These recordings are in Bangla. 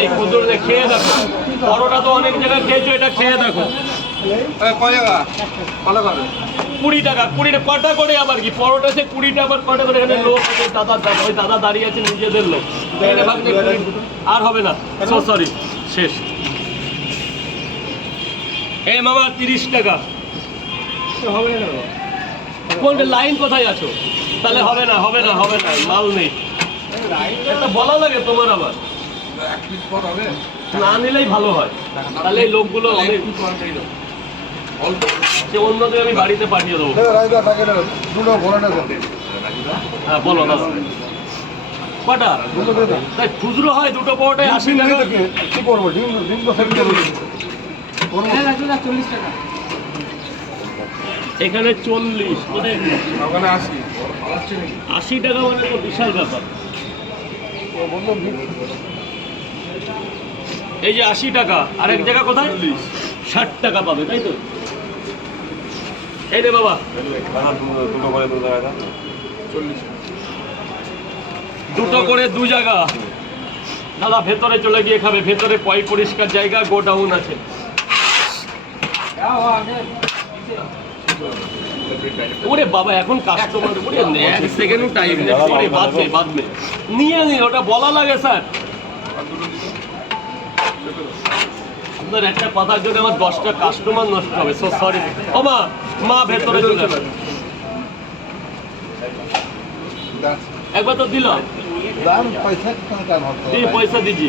এই কুদুর খেয়ে দেখো। তো অনেক জায়গায় খেয়েছো এটা খেয়ে দেখো। কুড়ি টাকা কুড়ি টাকা কটা করে আবার কি? পরোটা সে কুড়ি আবার কটা করে? এখানে লোক আছে দাদা দাদা ওই দাদা দাঁড়িয়ে আছে নিজেদের লোক। আর হবে না। সরি শেষ। এই মামা তিরিশ টাকা। হবে না কোন লাইন কোথায় আছো? তাহলে হবে না হবে না হবে না মাল নেই। এটা বলা লাগে তোমার আবার। না নিলেই ভালো হয়। তাহলে এই লোকগুলো অনেক সে অন্যদের আমি বাড়িতে পাঠিয়ে দেবো। হ্যাঁ বলো দাদা। কটা? দুটো দিয়ে দেন তাই খুচরো হয় দুটো পরোটায় আশি টাকা। কি করব? ডিম ডিম তো সেট করে এখানে চল্লিশ। আসি আশি টাকা মানে তো বিশাল ব্যাপার। এই যে আশি টাকা আর এক জায়গা কোথায়? ষাট টাকা পাবে তাই তো? এই রে বাবা। দুটো করে দু জায়গা। দাদা ভেতরে চলে গিয়ে খাবে। ভেতরে পয় পরিষ্কার জায়গা গোডাউন আছে। ওরে বাবা এখন কাস্টমার ওরে এক সেকেন্ড টাইম নেই। পরে বাদ মে বাদ মে নিয়ে নিন ওটা বলা লাগে স্যার। আপনার একটা কথার জন্য আমার দশটা কাস্টমার নষ্ট হবে সো সরি ও মা মা ভেতরে চলে যাবে একবার তো দিলাম। দাম পয়সা পয়সা এবারে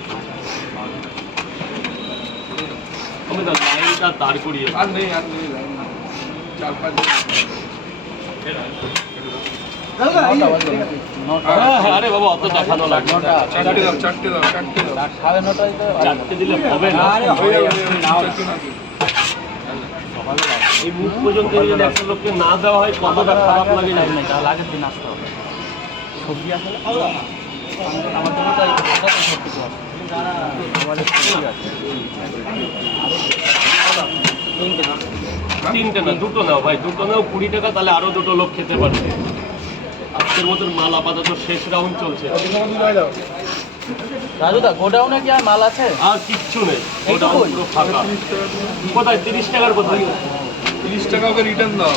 আমি তো লাইনটা তার করিয়ে আর নেই আর নেই চার পাঁচ এই আরে বাবা অত দেখানো লাগবে। চারটে দিলে হবে না। মুখ পর্যন্ত যদি একটা লোককে না দেওয়া হয় কতটা খারাপ লাগে জানি না আগের দিন আসতে হবে। সবজি আসলে আমার জন্য তো আছে। তিনটে না দুটো নাও ভাই দুটো নাও কুড়ি টাকা তাহলে আরও দুটো লোক খেতে পারবে। আজকের মতন মাল আপাতত শেষ রাউন্ড চলছে। রাজুদা গোডাউনে কি আর মাল আছে? আর কিচ্ছু নেই এইটুকুই? পুরো ফাঁকা। কোথায়? তিরিশ টাকার কোথায় তিরিশ টাকা ওকে রিটার্ন দাও।